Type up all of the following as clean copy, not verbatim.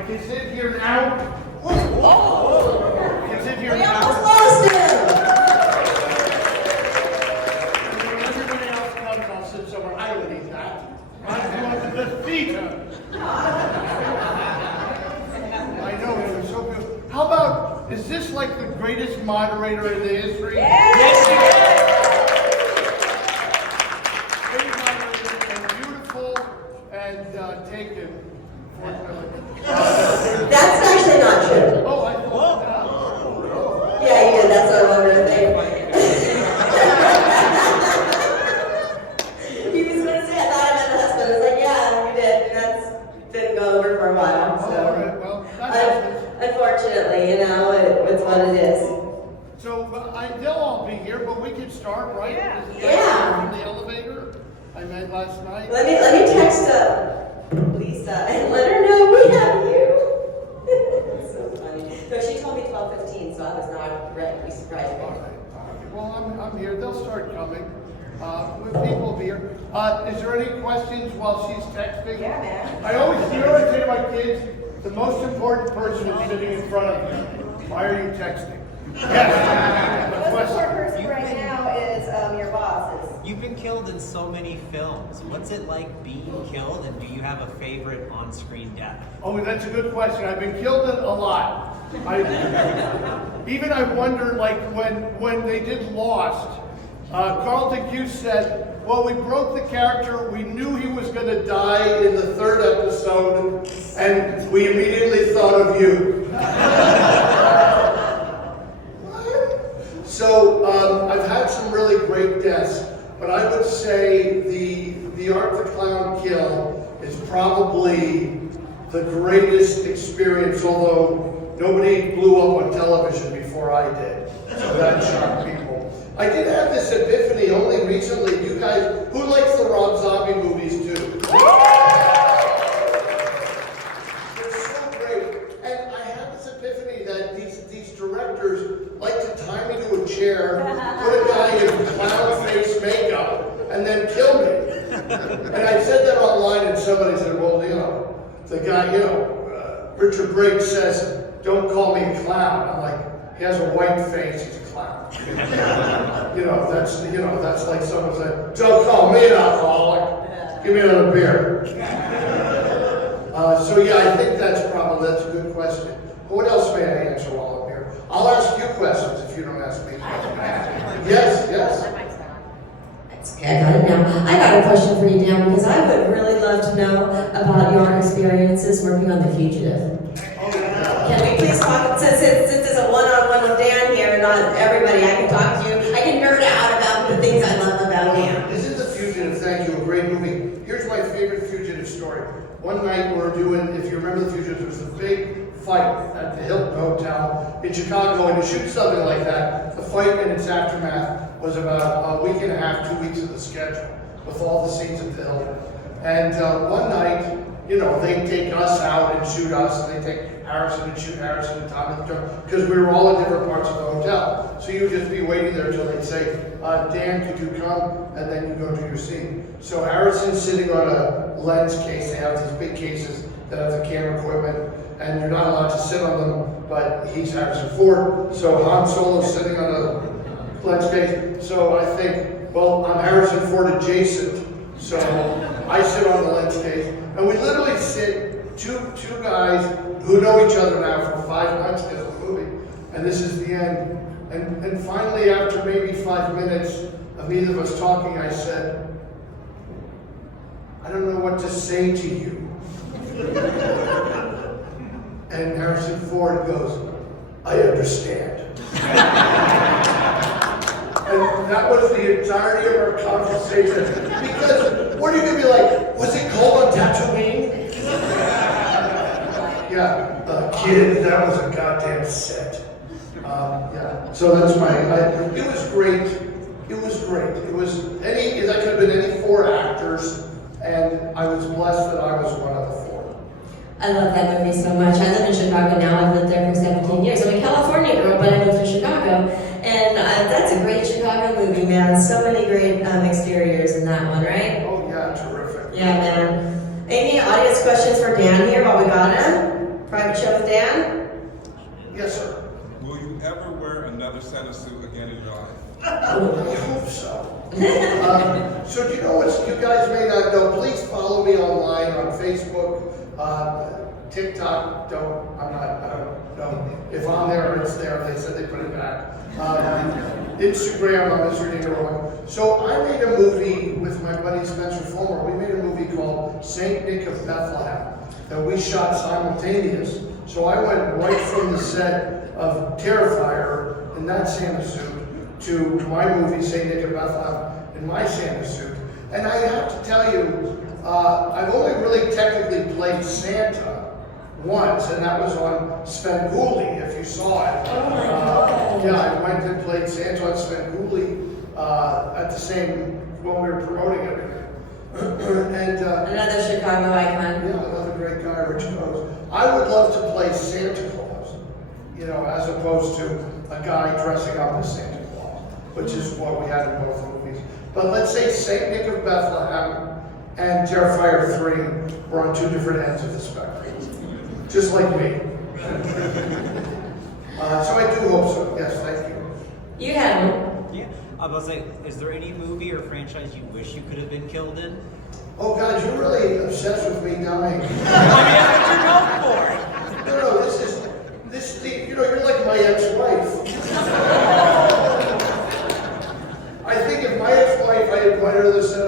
I can sit here now. I can sit here We now. almost lost him! When everybody else comes, I'll sit somewhere. I would eat that. I'm going to defeat her. I know, it was so good. How about, is this like the greatest moderator in the history? Yes! Great moderator and beautiful and taken, fortunately. That's actually not true. Oh, I thought that. Yeah, you did. That's what I wanted to think. He was going to say, I thought I meant the husband. I was like, yeah, you did. And that didn't go over for a while. Oh, So. all right, well, that happens. Unfortunately, it's what it is. So, Della will be here, but we can start, right? Yeah. This is Yeah. From the elevator I met last night. Let me text Lisa and let her know we have you. It's so funny. No, she told me 12:15, so I was not ready to be surprised. All right. Well, I'm here. They'll start coming. With people here. Is there any questions while she's texting? Yeah, man. I always say to my kids, the most important person is sitting in front of you. Why are you texting? Yes. The A most question. important person right now is your bosses. You've been killed in so many films. What's it like being killed, and do you have a favorite on-screen death? Oh, that's a good question. I've been killed a lot. I wonder, like when they did Lost, Carlton Cuse said, well, we broke the character. We knew he was going to die in the third episode, and we immediately thought of you. So I've had some really great deaths, but I would say the Art the Clown kill is probably the greatest experience, although nobody blew up on television before I did. So that shocked people. I did have this epiphany only recently. You guys, who likes the Rob Zombie movies too? They're so great. And I had this epiphany that these directors like to tie me to a chair, put a guy in clown face makeup, and then kill me. And I said that online, and somebody said, well, the guy, Richard Briggs says, don't call me a clown. I'm like, he has a white face, he's a clown. That's like someone said, don't call me an alcoholic, give me another beer. So yeah, I think that's a good question. What else may I answer while I'm here? I'll ask you questions if you don't ask me. Yes. That's okay, I got it now. I got a question for you, Dan, because I would really love to know about your experiences working on The Fugitive. Can we please talk, since it's a one-on-one with Dan here, not everybody, I can talk to you. I can nerd out about the things I love about Dan. This is The Fugitive, thank you, a great movie. Here's my favorite Fugitive story. One night we were doing, if you remember The Fugitive, there was a big fight at the Hilton Hotel in Chicago, and to shoot something like that, the fight and its aftermath was about a week and a half, 2 weeks of the schedule, with all the scenes at the Hilton. And one night, they take us out and shoot us, and they take Harrison and shoot Harrison and Tom, because we were all in different parts of the hotel. So you would just be waiting there until they'd say, Dan, could you come? And then you go to your scene. So Harrison's sitting on a lens case. They have these big cases that have the camera equipment, and you're not allowed to sit on them, but he's Harrison Ford. So Han Solo's sitting on a lens case. So I think, well, I'm Harrison Ford adjacent. So I sit on the lens case, and we literally sit two guys who know each other now for 5 months because of the movie, and this is the end. And finally, after maybe 5 minutes of neither of us talking, I said, I don't know what to say to you. And Harrison Ford goes, I understand. And that was the entirety of our conversation. Because what are you going to be like, was it cold on Tatooine? Yeah, kid, that was a goddamn set. Yeah, so that's it was great. It was great. That could have been any 4 actors, and I was blessed that I was one of the 4. I love that movie so much. I live in Chicago now. I've lived there for 17 years. I'm a California girl, but I moved to Chicago. And that's a great Chicago movie, man. So many great exteriors in that one, right? Oh, yeah, terrific. Yeah, man. Any audience questions for Dan here while we got him? Santa suit again in your life? I hope so. So do you know what you guys may not know? Please follow me online on Facebook, TikTok. I don't know if I'm there or it's there. They said they put it back. Instagram, I'm Mr. Roebuck. So I made a movie with my buddy Spencer Fulmer. We made a movie called Saint Nick of Bethlehem that we shot simultaneous. So I went right from the set of Terrifier in that Santa suit to my movie Saint Nick of Bethlehem in my Santa suit. And I have to tell you, I've only really technically played Santa once, and that was on Svengoolie, if you saw it. Oh my God. Yeah, I went and played Santa on Svengoolie at the same, when we were promoting everything. And Another Chicago icon. yeah, another great guy, Rich Rose. I would love to play Santa Claus, you know, as opposed to a guy dressing up as Santa Claus, which is what we had in both movies. But let's say Saint Nick of Bethlehem and Terrifier 3 were on two different ends of the spectrum. Just like me. So I do hope so. Yes, thank you. You had one. Yeah. I was like, is there any movie or franchise you wish you could have been killed in? Oh God, you're really obsessed with me dying. I mean, that's what you're known for. No, you know, you're like my ex-wife. I think if my ex-wife, I had invited her to the set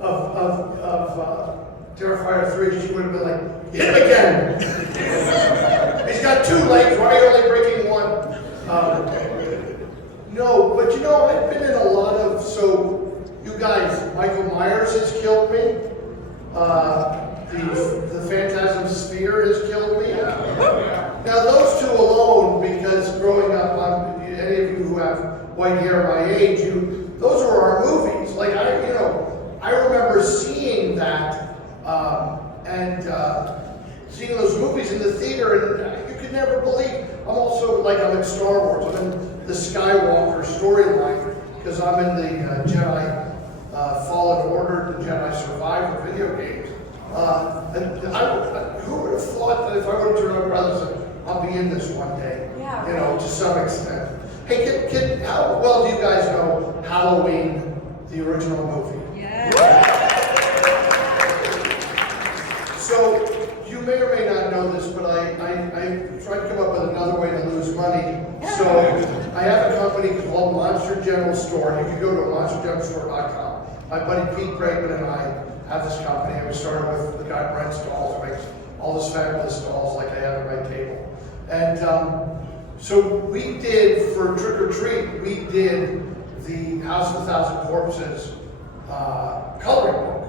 of Terrifier 3, she would have been like, hit him again. He's got two legs, why are you only breaking one? No, but you know, I've been in a lot of, so you guys, Michael Myers has killed me. The Phantasm Sphere has killed me. Now those two alone, because growing up, any of you who have white hair my age, those were our movies. Like I remember seeing that and seeing those movies in the theater, and you could never believe. I'm in Star Wars. I'm in the Skywalker storyline because I'm in the Jedi Fallen Order, the Jedi Survivor video games. Who would have thought that if I would have turned up brothers, I'll be in this one day? Yeah. You know, to some extent. Hey, how well do you guys know Halloween, the original movie? So, you may or may not know this, but I tried to come up with another way to lose money. So, I have a company called Monster General Store. You can go to monstergeneralstore.com. My buddy Pete Bregman and I have this company, and we started with the guy Brent Stalls, who makes all this fabulous stalls like I have at my table. And so we did, for Trick or Treat, we did the House of a Thousand Corpses coloring book.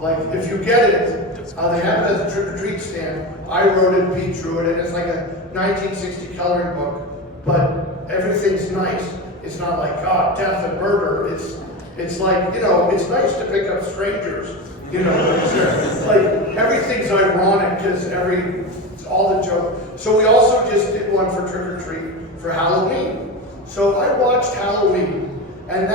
Like, if you get it, they have it at the Trick or Treat stand. I wrote it, Pete drew it, and it's like a 1960 coloring book, but everything's nice. It's not like, God, death and murder. It's like, you know, it's nice to pick up strangers. You know, it's like everything's ironic because it's all the joke. So we also just did one for Trick or Treat for Halloween. So I watched Halloween, and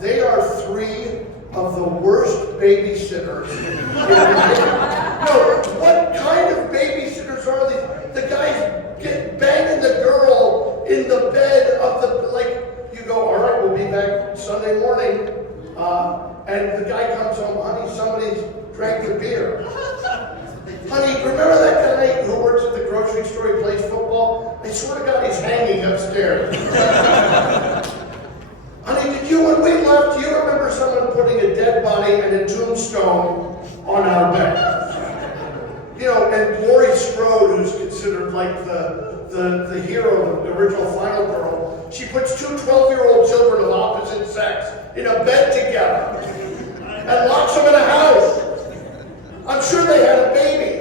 they are three of the worst babysitters. No, what kind of babysitters are these? The guys banging the girl in the bed of you go, all right, we'll be back Sunday morning. And the guy comes home, honey, somebody's drank the beer. Honey, remember that guy who works at the grocery store, he plays football? I swear to God, he's hanging upstairs. Honey, when we left, do you remember someone putting a dead body and a tombstone on our bed? You know, and Laurie Strode, who's considered like the hero, the original Final Girl, she puts two 12-year-old children of opposite sex in a bed together and locks them in a house. I'm sure they had a baby.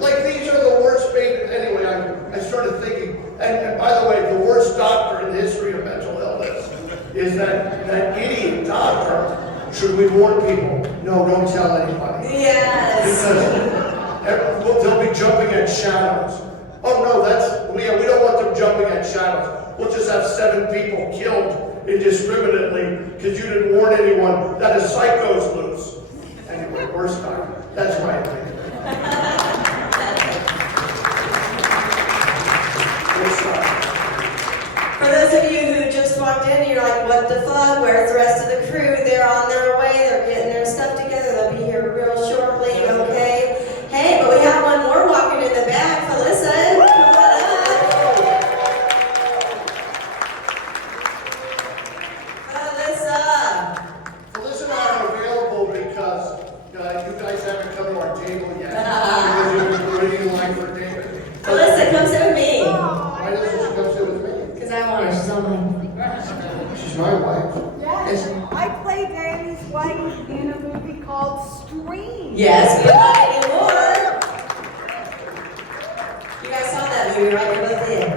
Like, these are the worst babies. Anyway, I started thinking, and by the way, the worst doctor in the history of mental illness is that idiot doctor. Should we warn people? No, don't tell anybody. Yes. Because they'll be jumping at shadows. Oh no, we don't want them jumping at shadows. We'll just have 7 people killed indiscriminately because you didn't warn anyone that a psycho's loose. Anyway, worst time. That's my opinion. Worst time. For what the fuck? Where's the rest of the crew? They're on their way. They're getting their stuff together. They'll be here real shortly, okay? Hey, but we have one more walking in the back. Felissa, come on up. Felissa and I are available because you guys haven't come to our table yet. Because you've been waiting in line for David. Felissa, come sit with me. Why doesn't she come sit with me? Because I want her. She's on my... She's my wife. Yes, I played Danny's wife in a movie called Scream. Yes, but not anymore. You guys saw that movie, right? You both did.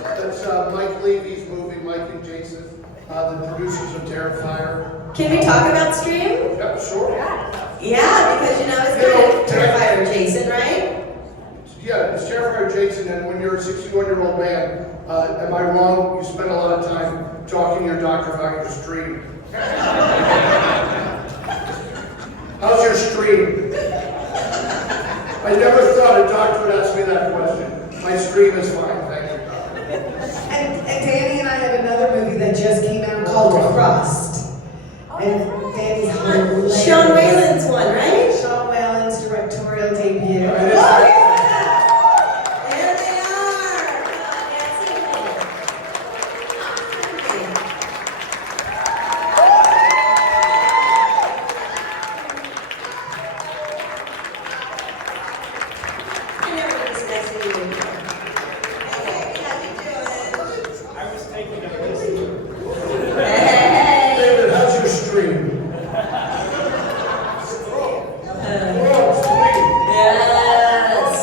That's Mike Leavy's movie, Mike and Jason, the producers of Terrifier. Can we talk about Scream? Yeah, sure. Yeah, because you know it's kind of Terrifier Jason, right? Yeah, it's Terrifier Jason, and when you're a 61-year-old man, am I wrong? You spend a lot of time talking to your doctor about your stream. How's your stream? I never thought a doctor would ask me that question. My stream is fine, thank you. And Danny and I have another movie that just came out called Crust. And Danny's hilarious. Sean Whalen's one, right? Sean Whalen's directorial debut. And it's- There they are. I never discussed it with you. Hey, how you doing? I was taking a list. Hey. David, how's your stream? Whoa, stream. Yes.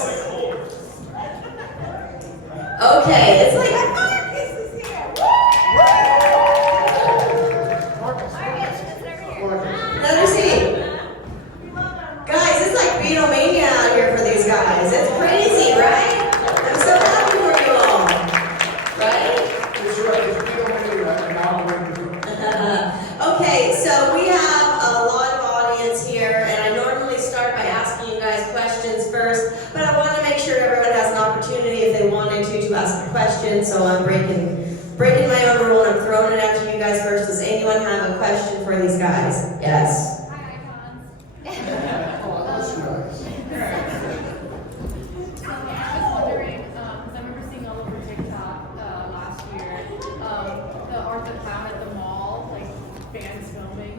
Okay, it's like Marcus is here. another seat. Guys, it's like Beatlemania out here for these guys. It's crazy, right? I'm so happy for you all. Right? It's right, it's Beatlemania, and now we're- Okay, so we have a lot of audience here, and I normally start by asking you guys questions first, but I want to make sure everyone has an opportunity if they wanted to ask a question, so I'm breaking my own rule and I'm throwing it out to you guys first. Does anyone have a question for these guys? Yes. Oh, that's nice. I was wondering, because I remember seeing all over TikTok last year, the Art the Clown at the mall, like fans filming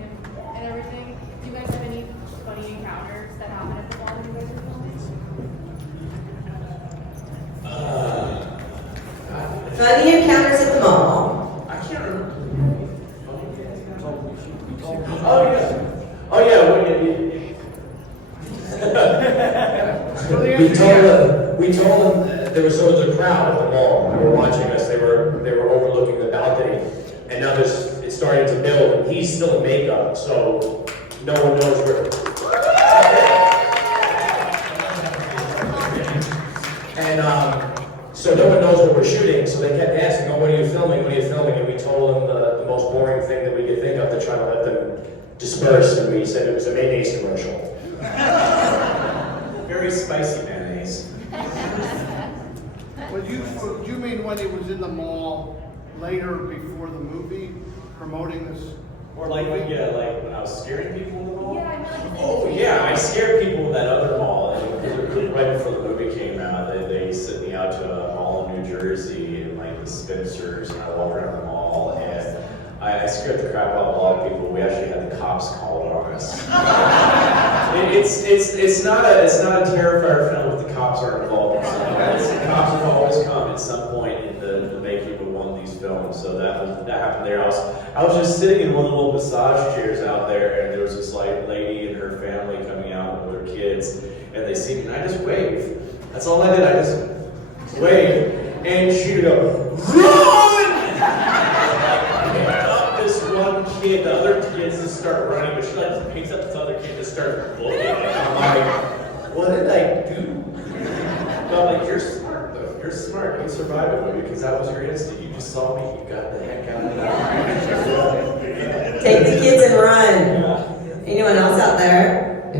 and everything. Do you guys have any funny encounters that happen at the mall when you guys are filming? Funny encounters at the mall. I can't remember. Oh yeah. Oh yeah. We told them there was always a crowd at the mall. They were watching us. They were overlooking the balcony, and now it's starting to build. And he's still in makeup, so no one knows where. And so no one knows what we're shooting. So they kept asking, "Oh, what are you filming? What are you filming?" And we told them the most boring thing that we could think of to try to let them disperse. And we said it was a mayonnaise commercial. Very spicy mayonnaise. Well, you mean when he was in the mall later before the movie promoting this? Or like when I was scaring people in the mall. Yeah, I know. Like, Oh yeah, I scared people in that other mall. And right before the movie came out, they sent me out to a mall in New Jersey and like the Spencer's, and I walked around the mall and I scared the crap out of a lot of people. We actually had the cops called on us. It's not a Terrifier film if the cops aren't involved. The cops have always come at some point in the making of one of these films. So that happened there. I was just sitting in one of the little massage chairs out there, and there was this like lady and her family coming out with their kids, and they see me, and I just waved. That's all I did. I just waved, and she would go, "Run!" This one kid, the other kids just start running, but she like picks up this other kid and starts looking, and I'm like, what did I do? But I'm like, you're smart though. You're smart. You survived it because that was your instinct. You just saw me. You got the heck out of there. Take the kids and run. Anyone else out there?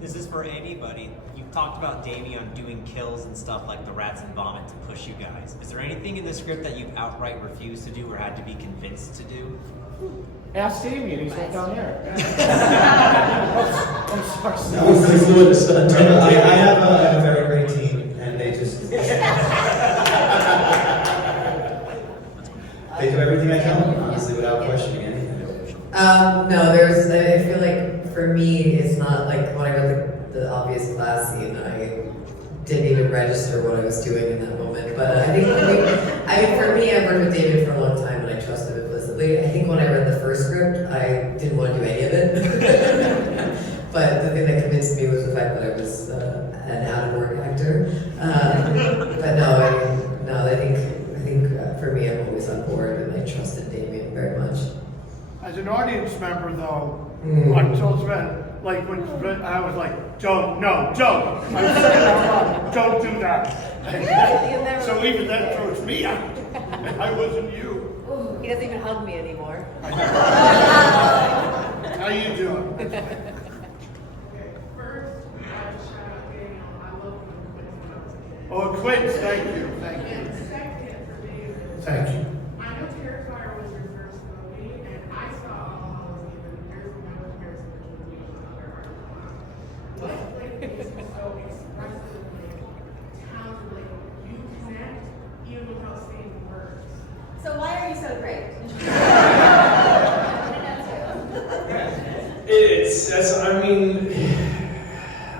This is for anybody. You've talked talked about Davion doing kills and stuff like the rats and vomit to push you guys. Is there anything in the script that you've outright refused to do or had to be convinced to do? Ask Davey, he's right down there. I'm sorry. I have a very great team, and they just they do everything I tell them, honestly, without questioning anything. No, I feel like for me, it's not like when I read the obvious class scene, I didn't even register what I was doing in that moment. But I think for me, I've worked with David for a long time and I trust him implicitly. I think when I read the first script, I didn't want to do any of it. But the thing that convinced me was the fact that I was an out-of-work actor. But I think for me, I'm always on board and I trusted Damien very much. As an audience member, though, I told Sven, like when I was like, don't. I was saying out loud, don't do that. So even that throws me out. I wasn't you. Ooh, he doesn't even hug me anymore. How you doing? Oh, Quince, thank you. Thank you. Thank you. I know Terrifier was your first movie, and I saw All Hallows Eve, and there's no comparison between you and other artists. What makes you so expressively talented? Like, you connect even without saying words. So why are you so great?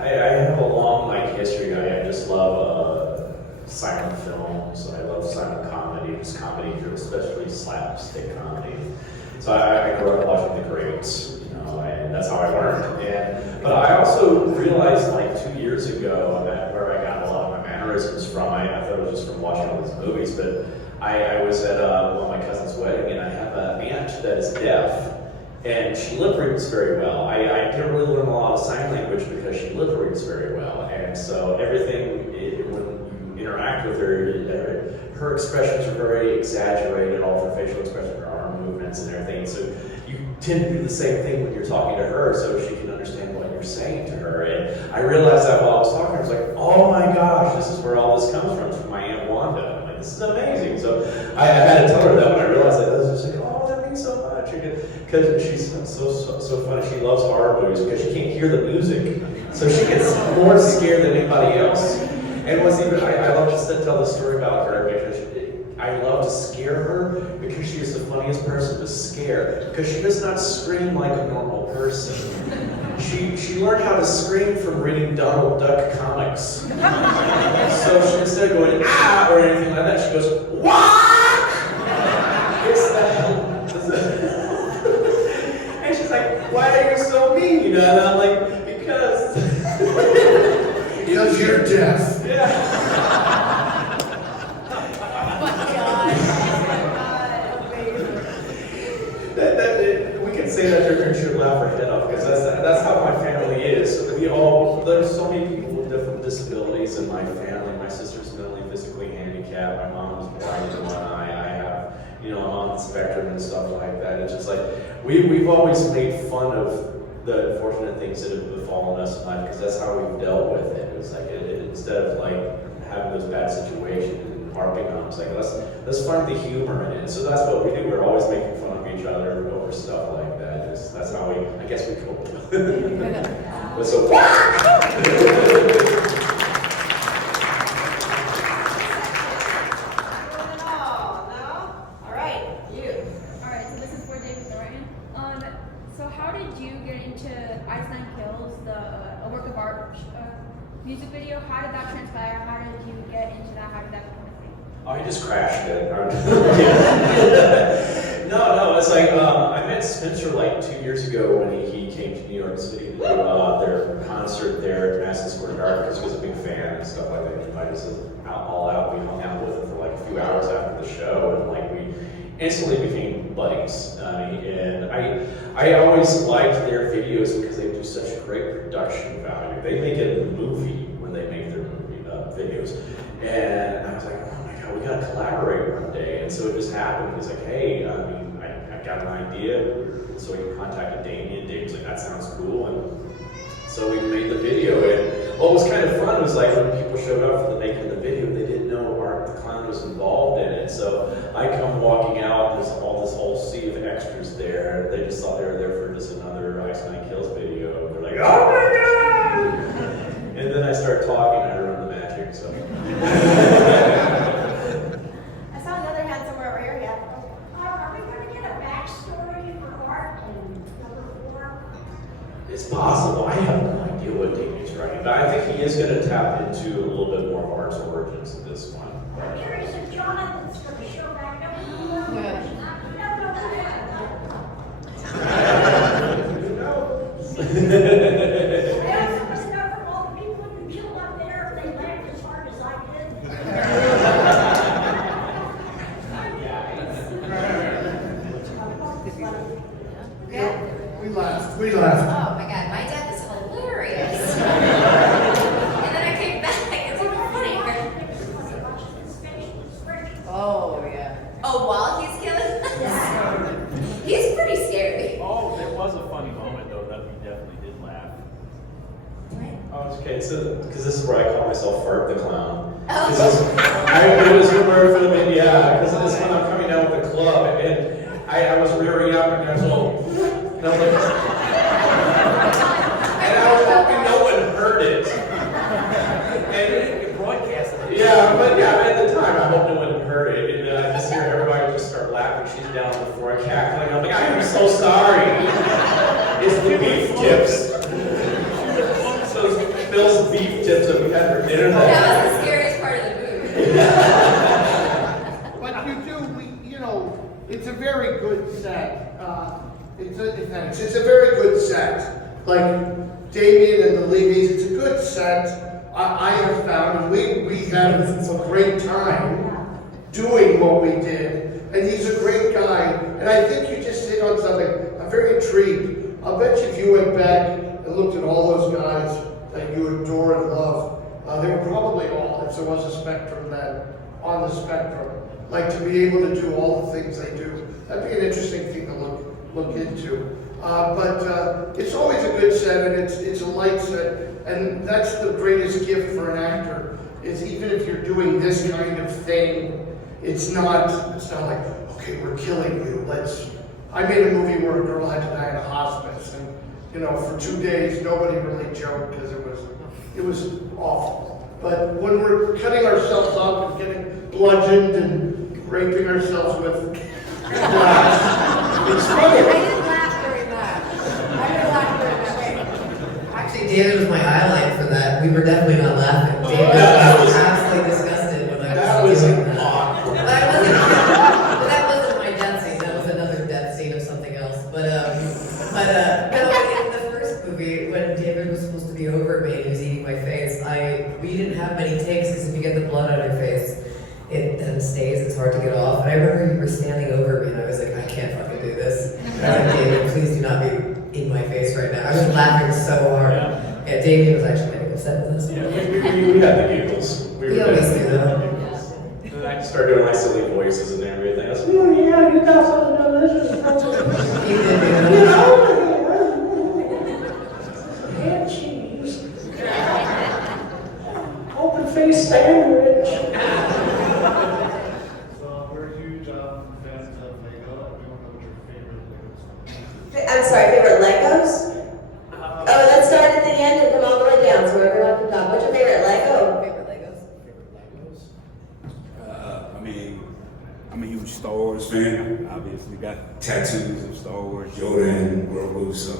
I have a long history. I just love silent films. I love silent comedies, especially slapstick comedy. So I grew up watching The Greats, and that's how I learned. But I also realized 2 years ago that where I got a lot of my mannerisms from. I thought it was just from watching all these movies, but I was at one of my cousin's wedding, and I have an aunt that is deaf. And she lip reads very well. I didn't really learn a lot of sign language because she lip reads very well. And so everything, when you interact with her expressions are very exaggerated, all of her facial expressions, her arm movements and everything. So you tend to do the same thing when you're talking to her so she can understand what you're saying to her. And I realized that while I was talking, I was like, oh my gosh, this is where all this comes from my Aunt Wanda. I'm like, this is amazing. So I had to tell her that when I realized that. I was just like, oh, that means so much. Because she's so funny. She loves horror movies because she can't hear the music. So she gets more scared than anybody else. And what's even, I love to tell the story about her because I love to scare her because she is the funniest person to scare. Because she does not scream like a normal person. She learned how to scream from reading Donald Duck comics. So she, instead of going, ah, or anything like that, she goes, what? It's that. And she's like, why are you so mean? And I'm like, because you're deaf. Yeah. We can say that to her and she'll laugh her head off because that's how my family is. There's so many people with different disabilities in my family. My sister's mentally, physically handicapped. My mom was blind in one eye. I have, I'm on the spectrum and stuff like that. It's just like we've always made fun of the unfortunate things that have befallen us in life because that's how we've dealt with it. It's like instead of having those bad situations and harping on, it's like let's find the humor in it. So that's what we do. We're always making fun of each other over stuff like that. That's how I guess we cope. But so. Music video, how did that transpire? How did you get into that? How did that become a thing? Oh, he just crashed it. No, it's like, I met Spencer 2 years ago when he came to New York City to do their concert there at Madison Square Garden because he was a big fan and stuff like that. He invited us all out. We hung out with him for a few hours after the show and we instantly became buddies. And I always liked their videos because they do such great production value. They make it a movie when they make their movie videos. And I was like, oh my God, we gotta collaborate one day. And so it just happened. He's like, hey, I got an idea. So we contacted Damien. Damien's like, that sounds cool. And so So we made the video, and what was kind of fun was like when people showed up for the making of the video, they didn't know Art the Clown was involved in it. So I come walking out, there's all this whole sea of extras there. They just thought they were there for just another Ice Nine Kills video. They're like, oh my god! And then I start talking, and I ruin the magic. So. I saw another hand somewhere over here. Yeah. Are we going to get a backstory for Art in number 4? It's possible. I have no idea what Davey's writing, but I think he is going to tap into a little bit more of Art's origins in this one. I'm curious if Jonathan's going to show back up. Who knows? I also want to know from all the people who killed up there if they laughed as hard as I did. We laughed. Oh my god, my death is hilarious. And then I came back, it's even funnier. Oh, yeah. Oh, while he's killing us? He's pretty scary. Oh, there was a funny moment though that we definitely did laugh. Oh, okay, so because this is where I call myself Fart the Clown. Oh. It was when we were filming, yeah, because this is when I'm coming down with the club, and I was rearing up, and I was all, and I was like, and I was hoping no one heard it. And yeah, but at the time, I hope no one heard it, and I just hear everybody just start laughing. She's down on the floor, cackling. I'm like, I am so sorry. It's the beef tips. Those Bill's beef tips that we had for dinner. That was the scariest part of the movie. But it's a very good set. It's a very good set. Like Damien and the Leavys, it's a good set. I have found, and we had a great time doing what we did. And he's a great guy. And I think you just hit on something. I'm very intrigued. I'll bet you if you went back and looked at all those guys that you adore and love, they were probably all, if there was a spectrum then, on the spectrum. Like to be able to do all the things they do. That'd be an interesting thing to look into. But it's always a good set, and it's a light set. And that's the greatest gift for an actor, is even if you're doing this kind of thing, it's not like, okay, we're killing you, I made a movie where a girl had to die in a hospice, and for 2 days nobody really joked because it was awful. But when we're cutting ourselves up and getting bludgeoned and raping ourselves with glass, it's funny. I didn't laugh during that. Actually, David was my eyeline for that. We were definitely not laughing. David was absolutely disgusted when I was doing that. But that wasn't my death scene. That was another death scene of something else. But no, in the first movie, when David was supposed to be over me and he was eating my face, we didn't have many takes because if you get the blood on your face, it then stays, it's hard to get off. And I remember you were standing over me and I was like, I can't fucking do this. And I was like, David, please do not be in my face right now. I was laughing so hard. Yeah, David was actually getting upset with us. Yeah, we had the giggles. We always do that. And I started doing my silly voices and everything. I was like, oh yeah, you got something delicious. You did do that. Ham cheese. Open face sandwich. We're huge fans of Lego. We want to know what your favorite Legos are. I'm sorry, favorite Legos? Let's start at the end and come all the way down so everyone can talk. What's your favorite Lego? Favorite Legos? I'm a huge Star Wars fan. Obviously got tattoos of Star Wars, Jordan, Roebuck, so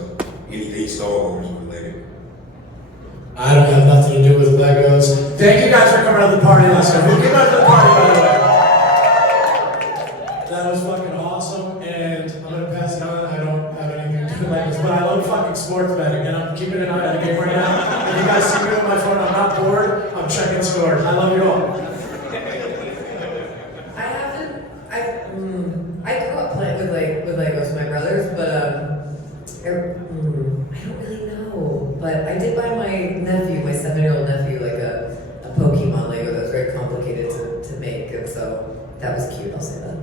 anything Star Wars related. I don't have nothing to do with Legos. Thank you guys for coming to the party last night. Who came out to the party, by the way? That was fucking awesome, and I'm gonna pass it on. I don't have anything to do with Legos, but I love fucking sports betting, and I'm keeping an eye on the game right now. If you guys see me on my phone, I'm not bored. I'm checking scores. I love you all. I grew up playing with Legos, my brothers, but I don't really know. But I did buy my nephew, my 7-year-old nephew, like a Pokemon Lego that was very complicated to make, and so that was cute. I'll say that.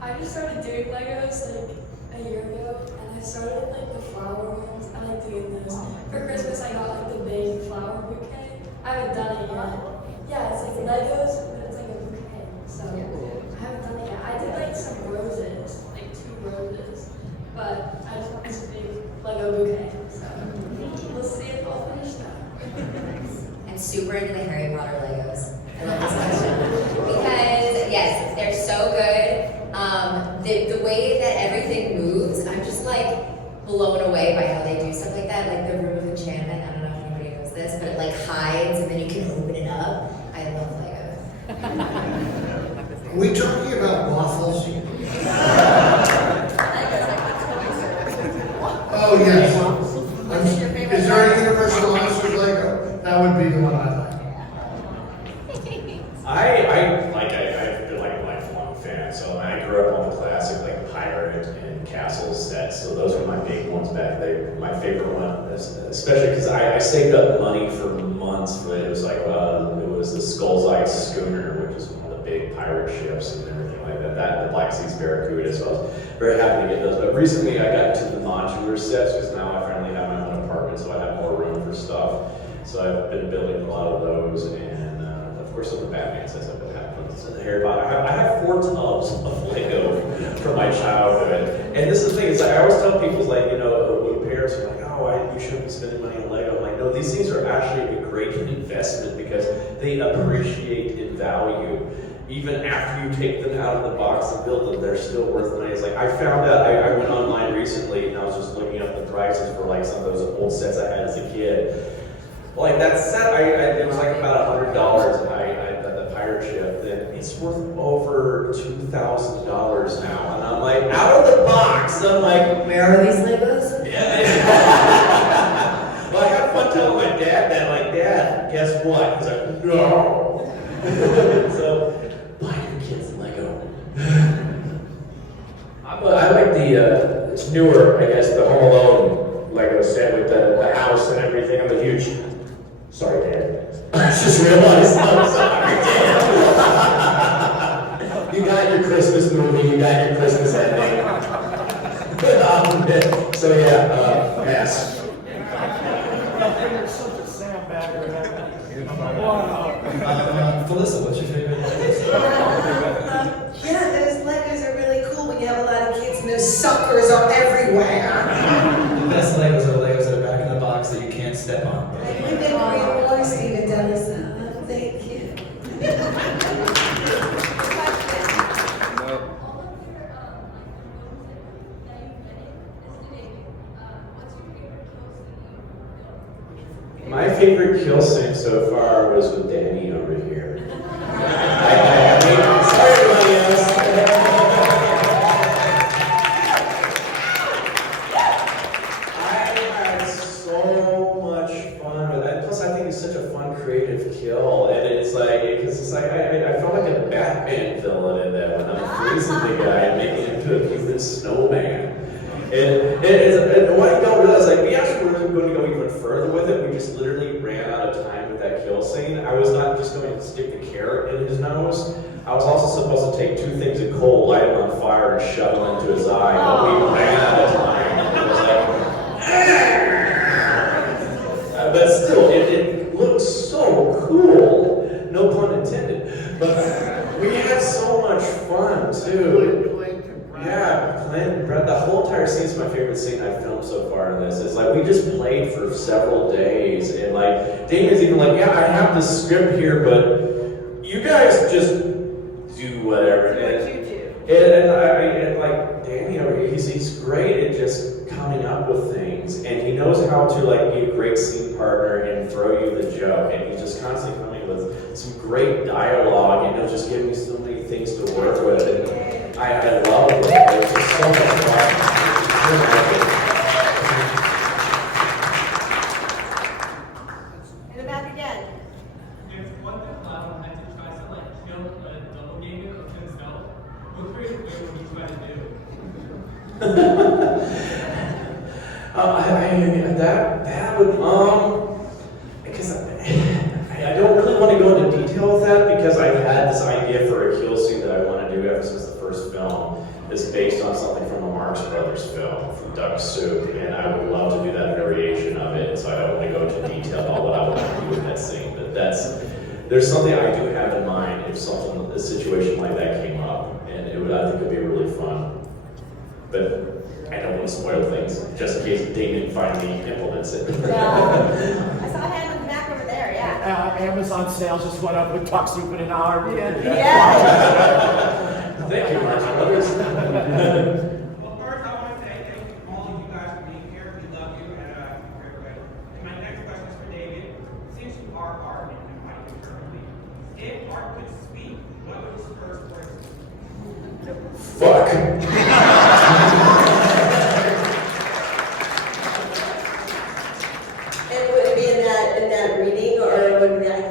I just started doing Legos like a year ago, and I started like the flower ones. I like doing those. For Christmas, I got like the big flower bouquet. I haven't done it yet. Yeah, it's like Legos, but it's like a bouquet. So I haven't done it yet. I did like some roses, like 2 roses, but I just want this big Lego bouquet. So we'll see if I'll finish that. I'm super into the Harry Potter Legos. I love this question because yes, they're so good. The way that everything moves, I'm just like blown away by how they do stuff like that. Like the Room of Enchantment. I don't know if anybody knows this, but it like hides and then you can open it up. I love Legos. Are we talking about waffles? Oh yes. Is there a Universal Monsters Lego? That would be the one I like. I've been like a lifelong fan, so I grew up on the classic like pirate and castle sets. So those were my big ones back there. My favorite one, especially because I saved up money for months for it. It was like it was the Skull's Eye schooner, which is one of the big pirate ships and everything like that. That and the Black Seas Barracuda. So I was very happy to get those. But recently I got into the modular sets because now I finally have my own apartment, so I have more room for stuff. So I've been building a lot of those, and of course, some of the Batman sets I've been having. Harry Potter. I have 4 tubs of Lego from my childhood, and this is the thing. Is I always tell people, like, you know, when parents are like, "Oh, you shouldn't be spending money on Lego." I'm like, no, these things are actually a great investment because they appreciate in value. Even after you take them out of the box and build them, they're still worth money. It's like I found out. I went online recently and I was just looking up the prices for like some of those old sets I had as a kid. Like that set, it was like about $100, and the pirate ship. Then it's worth over $2,000 now, and I'm like, out of the box. I'm like, where are these Legos? Yeah. Well, I had fun telling my dad that, like, Dad, guess what? He's like, no. So, buy your kids Lego. I like it's newer, I guess, the Home Alone Lego set with the house and everything. I'm a huge. Sorry, Dad. I just realized. I'm sorry, Dad. You got your Christmas movie, you got your Christmas ending. So yeah, yes. Felissa, what's your favorite Yeah, those Legos are really cool when you have a lot of kids and those suckers are everywhere. The best Legos are the Legos that are back in the box that you can't step on. Like we've been real more Stephen Della, so thank you. My favorite kill scene so far was with Danny over here. Sorry, everybody else. I had so much fun with that. Plus, I think it's such a fun, creative kill, and it's like, I felt like a Batman villain in that when I'm freezing the guy and making him into a human snowman. And what you don't realize, like, we actually were going to go even further with it. We just literally ran out of time with that kill scene. I was not just going to stick the carrot in his nose. I was also supposed to take 2 things of coal, light them on fire, and shove them into his eye. But we ran out of time. It was like, but still, it looked so cool. No pun intended. But we had so much fun too. Yeah, McLain, Brad, the whole entire scene is my favorite scene I've filmed so far in this. It's like we just played for several days, and like Damien's even like, yeah, I have the script here, but you guys just do whatever. And like Danny over here, he's great at just coming up with things, and he knows how to like be a great scene partner and throw you the joke, and he's just constantly coming with some great dialogue, and he'll just give me so many things to work with. And I love it. It was just so much fun. In the back again. There's one thing I had to try to like kill a double game of himself. What creative way would you try to do? That would because I don't really want to go into detail with that because I've had this idea for a kill scene that I want to do ever since the first film. is based on something from a Marx Brothers film, from Duck Soup, and I would love to do that variation of it, so I don't want to go into detail about what I would do in that scene, but there's something I do have in mind if a situation like that came up, and I think it would be really fun. But I don't want to spoil things, just in case Damon finally implements it. I saw a hand in the back over there, yeah. Amazon sales just went up with Duck Soup in an hour. Thank you, Marx Brothers. Well, first I want to say thank you all of you guys for being here. We love you and great. And my next question is for David. Since you are art and you might be currently, if art could speak, what would his first words be? Fuck. And would it be in that reading, or would it be like,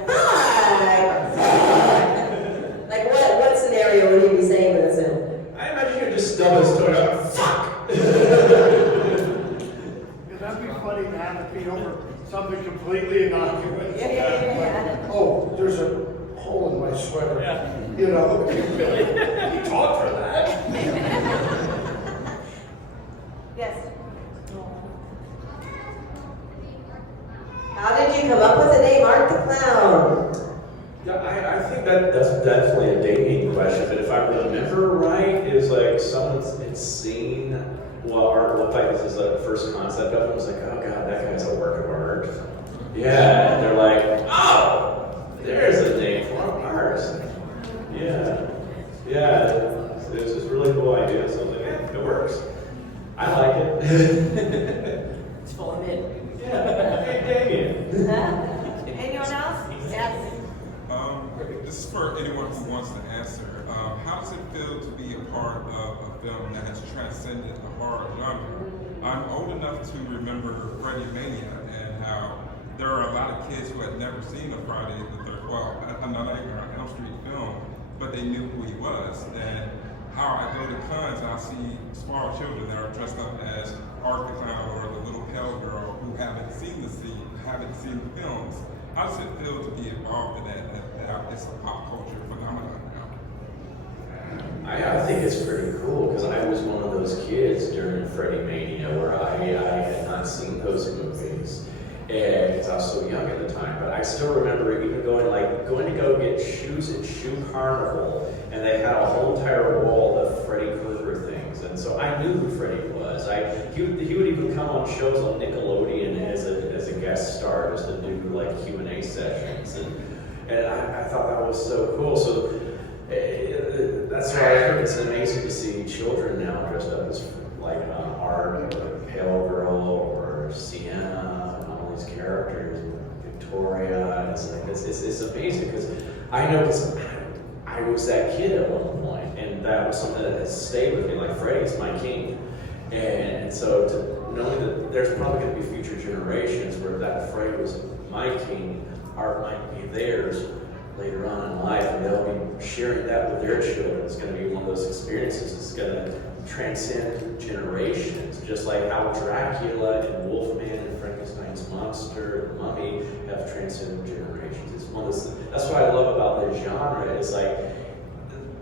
like what scenario would he be saying with him? I imagine you just stub his toe out. Fuck. That'd be funny to have it be over something completely innocuous. Yeah. Oh, there's a hole in my sweater. Yeah. You know, you talk for that. Yes. How did you come up with the name Art the Clown? Yeah, I think that's definitely a dating question, but if I remember right, it was like someone had seen what art looked like. This is like the first concept of it. Was like, oh god, that guy's a work of art. Yeah, and they're like, oh, there's a name for art. Yeah, it was just a really cool idea. So I was like, yeah, it works. I like it. It's full of mid. Yeah, hey, Damien. Anyone else? Yes. This is for anyone who wants to answer. How does it feel to be a part of a film that has transcended the horror genre? I'm old enough to remember Freddy Mania and how there are a lot of kids who had never seen a Friday the 13th, well, another Elm Street film, but they knew who he was. And how I go to cons, I see small children that are dressed up as Art the Clown or the little pale girl who haven't seen the films. How does it feel to be involved in that it's a pop culture phenomenon now? I think it's pretty cool because I was one of those kids during Freddy Mania where I had not seen those movies, and because I was so young at the time. But I still remember even going to go get shoes at Shoe Carnival, and they had a whole entire wall of Freddy Krueger things, and so I knew who Freddy was. He would even come on shows on Nickelodeon as a guest star just to do like Q&A sessions, and I thought that was so cool. So that's why I think it's amazing to see children now dressed up as like Art or Pale Girl or Sienna and all these characters, Victoria. It's amazing because I know because I was that kid at one point, and that was something that has stayed with me. Like Freddy's my king, and so to knowing that there's probably going to be future generations where that Freddy was my king, Art might be theirs later on in life, and they'll be sharing that with their children. It's going to be one of those experiences. It's going to transcend generations, just like how Dracula and Wolfman and Frankenstein's monster and Mummy have transcended generations. It's one of those. That's what I love about the genre. Is like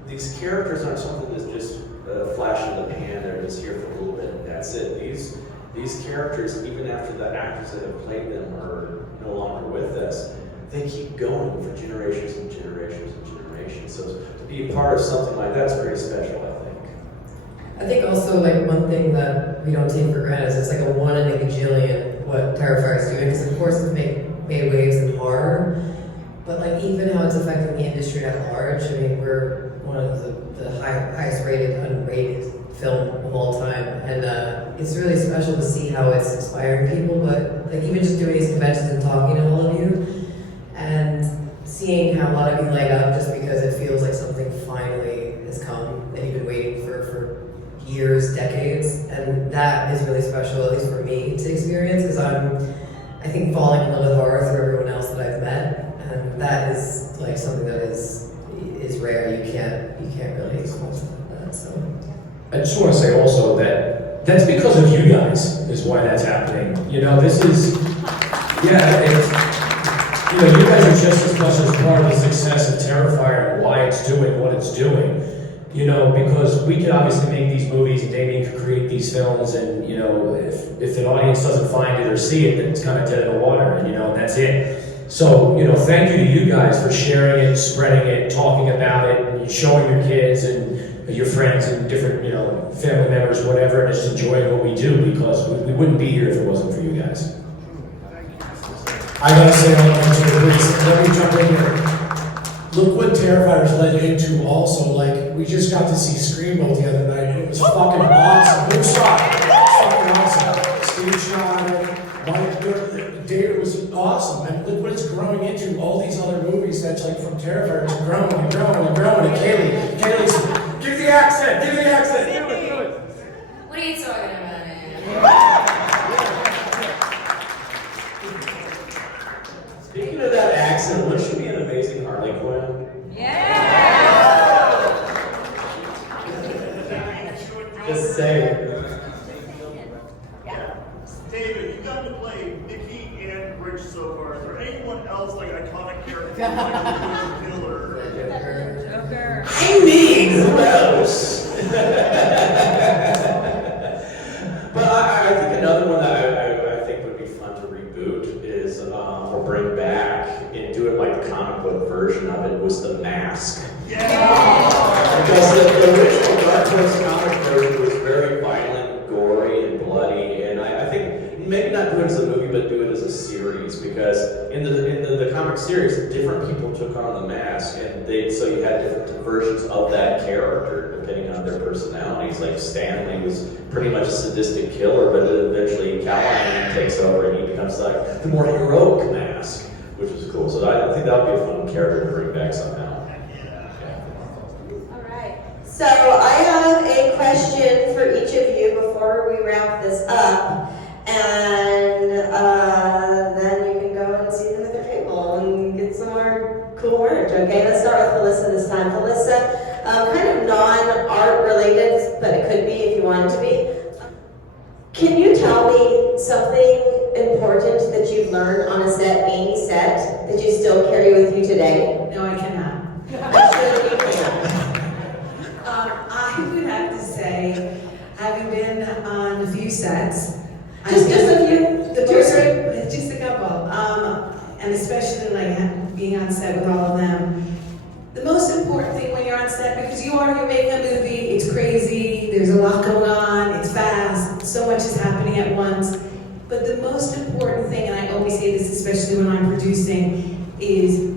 these characters aren't something that's just a flash in the pan. They're just here for a little bit, and that's it. These characters, even after the actors that have played them are no longer with us, they keep going for generations and generations and generations. So to be a part of something like that's pretty special, I think. I think also like one thing that we don't take for granted is it's like a one in a gajillion what Terrifier is doing, because of course it's made waves in horror, but like even how it's affecting the industry at large. I mean, we're one of the highest rated unrated film of all time, and it's really special to see how it's inspiring people. But like even just doing these conventions and talking to all of you, and seeing how a lot of you light up just because it feels like something finally has come that you've been waiting for years, decades, and that is really special, at least for me, to experience, because I think falling in love with horror through everyone else that I've met, and that is like something that is rare. You can't really expose that. So I just want to say also that that's because of you guys is why that's happening. You know, this is, yeah, it's, you guys are just as much as part of the success of Terrifier and why it's doing what it's doing. You know, because we could obviously make these movies and Damien could create these films, and you know, if an audience doesn't find it or see it, then it's kind of dead in the water, and you know, and that's it. So, you know, thank you to you guys for sharing it, spreading it, talking about it, and showing your kids and your friends and different, you know, family members, whatever, and just enjoying what we do, because we wouldn't be here if it wasn't for you guys. I gotta say, let me jump in here. Look what Terrifier's led into also. Like, we just got to see Screamboat the other night, and it was fucking awesome. Who saw it? It was fucking awesome. Steve shot it, Mike, David was awesome. And look what it's growing into. All these other movies that's like from Terrifier, it's growing and growing and growing. And Kailey's, give the accent, do it. What are you talking about? Speaking of that accent, wouldn't she be an amazing Harley Quinn? Just saying. David, you got to play Mickey and Rich so far. Is there anyone else like iconic character like Killer? Joker. I mean, who else? But I think another one that I think would be fun to reboot is, or bring back and do it like the comic book version of it, was The Mask. Yeah! Because the original Dark Horse comic version was very violent, gory, and bloody, and I think maybe not do it as a movie, but do it as a series, because in the comic series, different people took on the mask, and so you had different versions of that character depending on their personalities. Like Stanley was pretty much a sadistic killer, but eventually Callahan takes over and he becomes like the more heroic Mask, which is cool. So I think that would be a fun character to bring back somehow. So I have a question for each of you before we wrap this up, and then you can go and see them at their table and get some more cool merch. Okay, let's start with Felissa this time. Felissa, kind of non-art related, but it could be if you wanted to be. Can you tell me something important that you've learned on a set, any set, that you still carry with you today? No, I cannot. I'm sure that you can. I would have to say, having been on a few sets, just a few, just a couple, and especially like being on set with all of them. The most important thing when you're on set, because you're making a movie, it's crazy, there's a lot going on, it's fast, so much is happening at once. But the most important thing, and I always say this, especially when I'm producing, is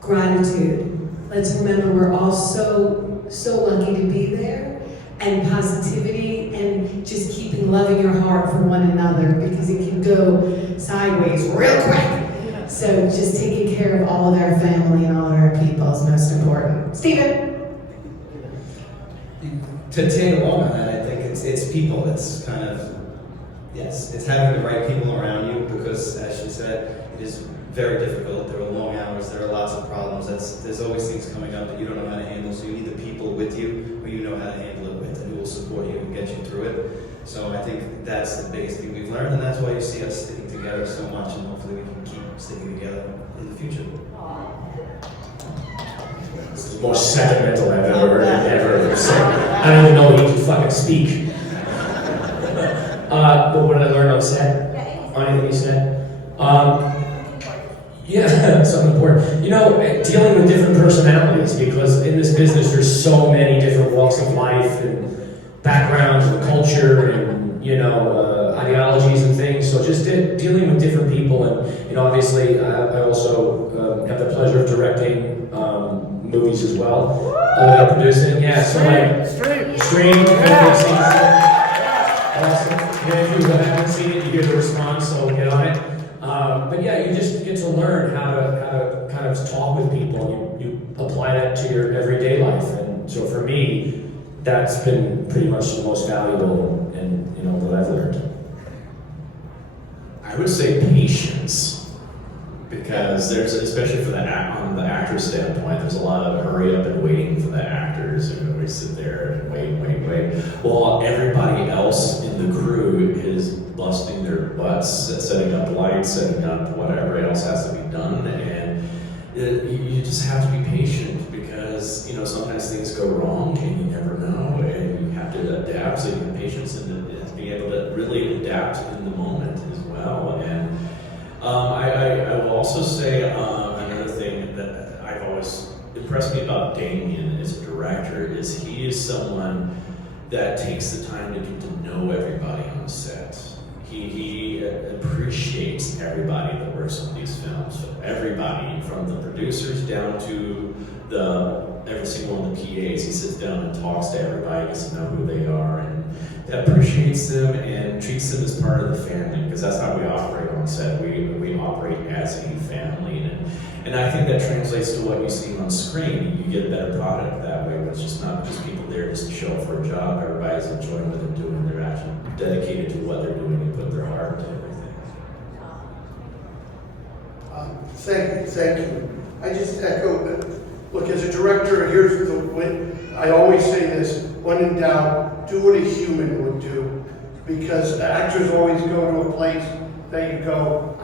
gratitude. Let's remember we're all so lucky to be there, and positivity, and just keeping love in your heart for one another, because it can go sideways real quick. So just taking care of all of our family and all of our people is most important. Steven? To tag along on that, I think it's people. It's kind of, yes, it's having the right people around you, because as she said, it is very difficult. There are long hours, there are lots of problems. There's always things coming up that you don't know how to handle, so you need the people with you who you know how to handle it with and who will support you and get you through it. So I think that's the biggest thing we've learned, and that's why you see us sticking together so much, and hopefully we can keep sticking together in the future. This is the most sentimental I've ever said. I don't even know he can fucking speak. But what did I learn on set? On anything you said? Yeah, something important. You know, dealing with different personalities, because in this business there's so many different walks of life and backgrounds and culture and, you know, ideologies and things. So just dealing with different people, and, you know, obviously I also have the pleasure of directing movies as well. Producing, yeah, so like Stream, awesome. Yeah, if you haven't seen it, you get the response, so get on it. But yeah, you just get to learn how to kind of talk with people. You apply that to your everyday life, and so for me, that's been pretty much the most valuable, and you know, that I've learned. I would say patience, because there's, especially for on the actor standpoint, there's a lot of hurry up and waiting for the actors, and we sit there and wait, while everybody else in the crew is busting their butts at setting up lights, setting up whatever else has to be done, and you just have to be patient because, you know, sometimes things go wrong and you never know, and you have to adapt. So you have patience and be able to really adapt in the moment as well. And I will also say another thing that I've always impressed me about Damien as a director is he is someone that takes the time to get to know everybody on the set. He appreciates everybody that works on these films. So everybody, from the producers down to every single one of the PAs, he sits down and talks to everybody, gets to know who they are, and appreciates them and treats them as part of the family, because that's how we operate on set. We operate as a family, and I think that translates to what you see on screen. You get a better product that way, when it's just not just people there just to show up for a job. Everybody's enjoying what they're doing. They're actually dedicated to what they're doing and put their heart into everything. Thank you. I just echo that. Look, as a director, here's the way I always say this: when in doubt, do what a human would do, because actors always go to a place that you go,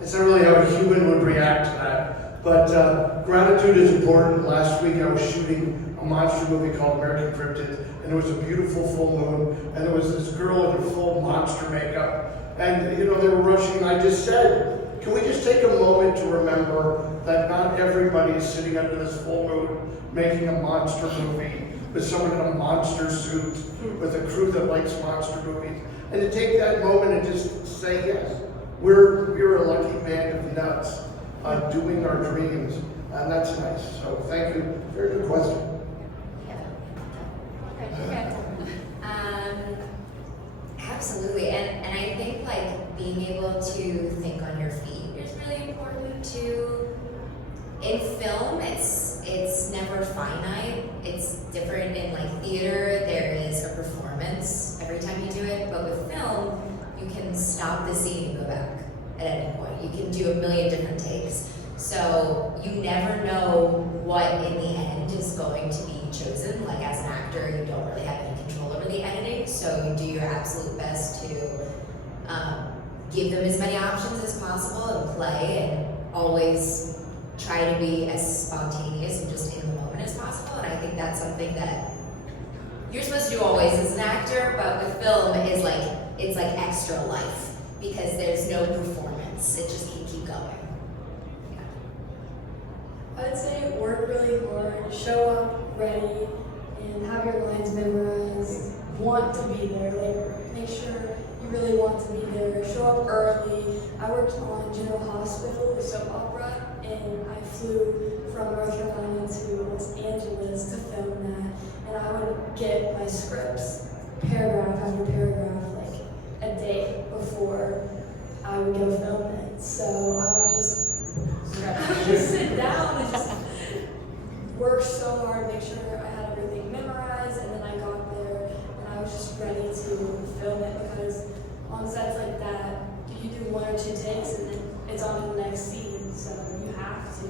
it's not really how a human would react to that. But gratitude is important. Last week I was shooting a monster movie called American Cryptid, and it was a beautiful full moon, and there was this girl in her full monster makeup, and you know they were rushing. And I just said, can we just take a moment to remember that not everybody is sitting under this full moon making a monster movie with someone in a monster suit, with a crew that likes monster movies, and to take that moment and just say, yes, we're a lucky band of nuts doing our dreams, and that's nice. So thank you. Very good question. Absolutely, and I think like being able to think on your feet is really important too. In film, it's never finite. It's different in like theater. There is a performance every time you do it, but with film, you can stop the scene and go back at any point. You can do a million different takes. So you never know what in the end is going to be chosen. Like as an actor, you don't really have any control over the editing, so you do your absolute best to give them as many options as possible and play, and always try to be as spontaneous and just in the moment as possible. And I think that's something that you're supposed to do always as an actor, but with film it's like extra life because there's no performance. It just can keep going. I'd say work really hard, show up ready, and have your lines memorized. Want to be there, like make sure you really want to be there. Show up early. I worked on General Hospital, the soap opera, and I flew from North Carolina to Los Angeles to film that. And I would get my scripts, paragraph after paragraph, like a day before I would go film it. So I would just sit down and just work so hard, make sure I had everything memorized, and then I got there and I was just ready to film it, because on sets like that, you do one or two takes and then it's on to the next scene. So you have to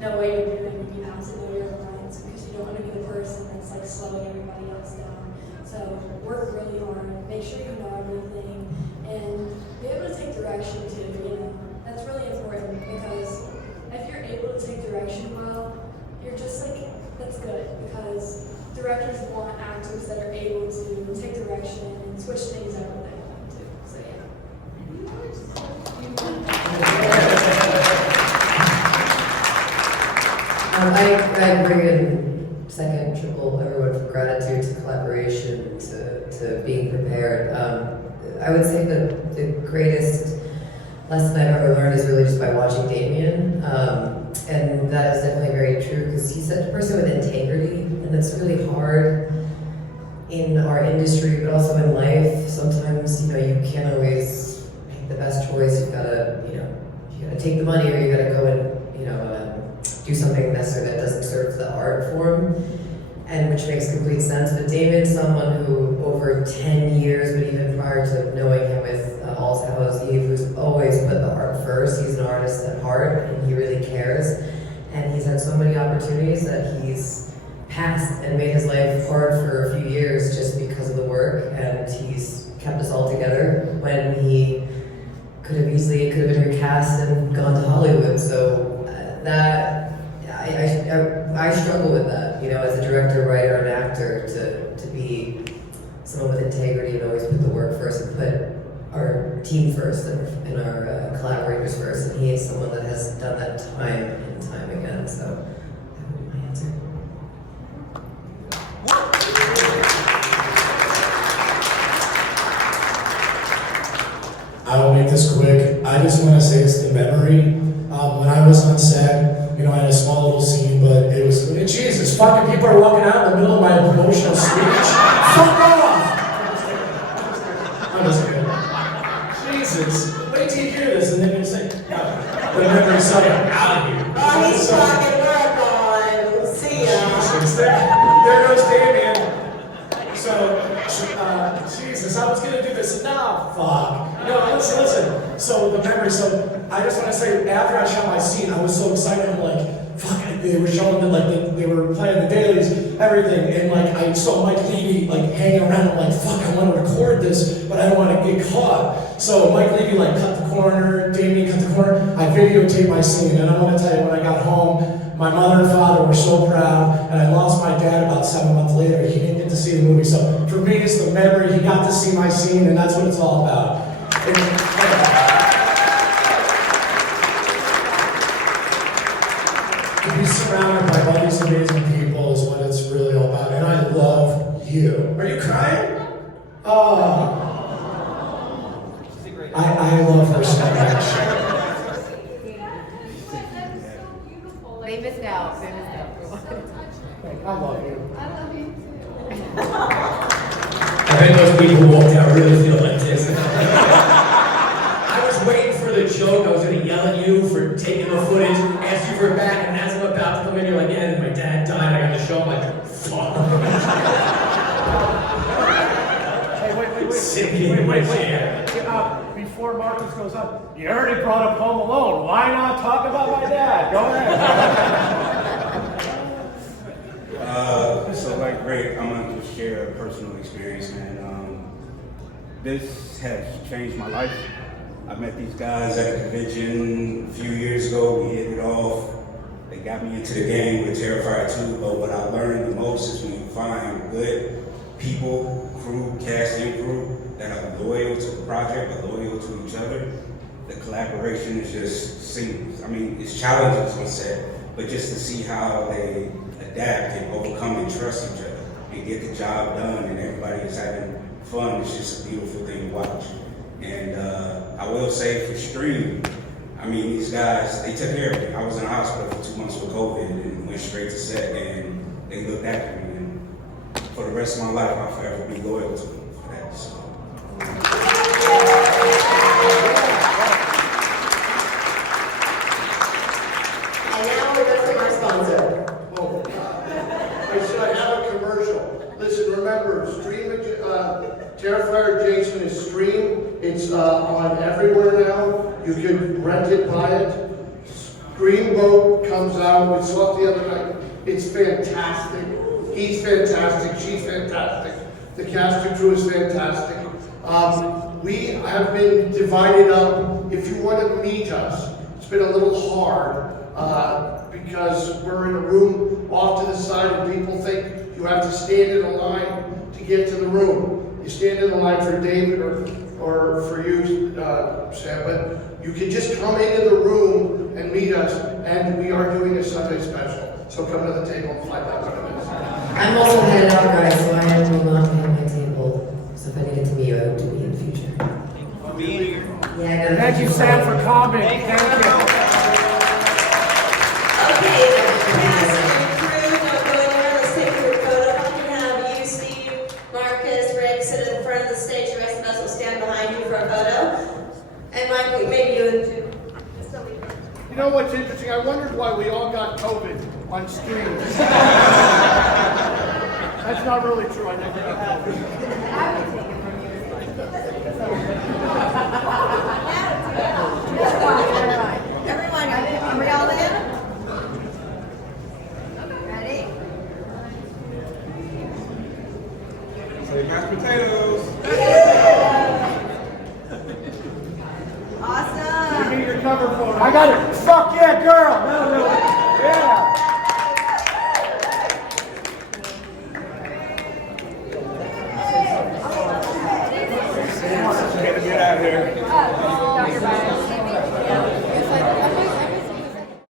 know what you're doing, you have to know your lines, because you don't want to be the person that's like slowing everybody else down. So work really hard, make sure you know everything, and be able to take direction too, you know. That's really important, because if you're able to take direction well, you're just like, that's good, because directors want actors that are able to take direction and switch things up when they want to. So yeah. I bring in second, triple, everyone from gratitude to collaboration to being prepared. I would say that the greatest lesson I've ever learned is really just by watching Damien. And that is definitely very true, because he's such a person with integrity, and that's really hard in our industry, but also in life. Sometimes, you can't always make the best choice. You've gotta, you gotta take the money, or you gotta go and, do something necessary that doesn't serve the art form, and which makes complete sense. But David's someone who, over 10 years, but even prior to knowing him with All Hallows Eve, who's always put the art first. He's an artist at heart, and he really cares. And he's had so many opportunities that he's passed and made his life hard for a few years just because of the work, and he's kept us all together when he could have been recast and gone to Hollywood. So that I struggle with that, you know, as a director, writer, and actor, to be someone with integrity and always put the work first and put our team first and our collaborators first. And he is someone that has done that time and time again. So that would be my answer. I will make this quick. I just want to say it's the memory. When I was on set, you know, I had a small little scene, but it was, Jesus, fucking people are walking out in the middle of my promotional speech. Fuck off! I'm just kidding. Jesus, wait till you hear this, and then you say, the memory side out of here. Oh, he's fucking work on. See ya. Jesus, there goes Damien. So, Jesus, I was gonna do this. Nah, fuck. No, listen. So the memory. So I just want to say, after I shot my scene, I was so excited. I'm like, fuck. They were showing that, like, they were playing the dailies, everything, and like I saw Mike Leavy like hanging around. I'm like, fuck. I want to record this, but I don't want to get caught. So Mike Leavy like cut the corner. Damien cut the corner. I videotaped my scene, and I want to tell you, when I got home, my mother and father were so proud, and I lost my dad about 7 months later. He didn't get to see the movie. So for me, it's the memory. He got to see my scene, and that's what it's all about. To be surrounded by all these amazing people is what it's really all about. And I love you. Are you crying? Oh. I love her so much. They missed out. I love you. I love you too. I bet those people who walked out really feel like this. I was waiting for the joke. I was going to yell at you for taking the footage, ask you for it back, and as I'm about to come in, you're like, yeah, and my dad died. I got the show. I'm like, fuck. Hey, wait. Before Marcus goes up, you already brought up Home Alone. Why not talk about my dad? Go ahead. So like Greg, I'm gonna just share a personal experience, man. This has changed my life. I met these guys at a convention a few years ago. We hit it off. They got me into the game with Terrifier 2, but what I learned the most is when you find good people, crew, cast and crew that are loyal to the project, but loyal to each other, the collaboration is just seamless. I mean, it's challenges on set, but just to see how they adapt and overcome and trust each other and get the job done and everybody is having fun, it's just a beautiful thing to watch. And I will say for stream, I mean, these guys, they took care of me. I was in the hospital for 2 months with COVID and went straight to set, and they looked after me. And for the rest of my life, I'll forever be loyal to them for that. So. And now we're going from our sponsor. Should I have a commercial? Listen, remember, stream Terrifier Jason is streamed. It's on everywhere now. You can rent it, buy it. Screenboat comes out. We saw it the other night. It's fantastic. He's fantastic. She's fantastic. The cast and crew is fantastic. We have been divided up. If you want to meet us, it's been a little hard because we're in a room off to the side and people think you have to stand in a line to get to the room. You stand in the line for David or for you, Sam, but you can just come into the room and meet us, and we are doing a Sunday special. So come to the table and find out what it is. I'm also headed out, guys, so I will not be at my table. So if I need it to meet you, I hope to meet in the future. Yeah, I gotta Thank you, Sam, for coming. Thank you. Okay, the cast and crew, don't go anywhere. Let's take a quick photo. I can have you, Steve, Marcus, Rick, sit at the front of the stage. The rest of us will stand behind you for a photo. And Michael, maybe you and too. You know what's interesting? I wondered why we all got COVID on stream. That's not really true. I never got COVID. I would take it from you.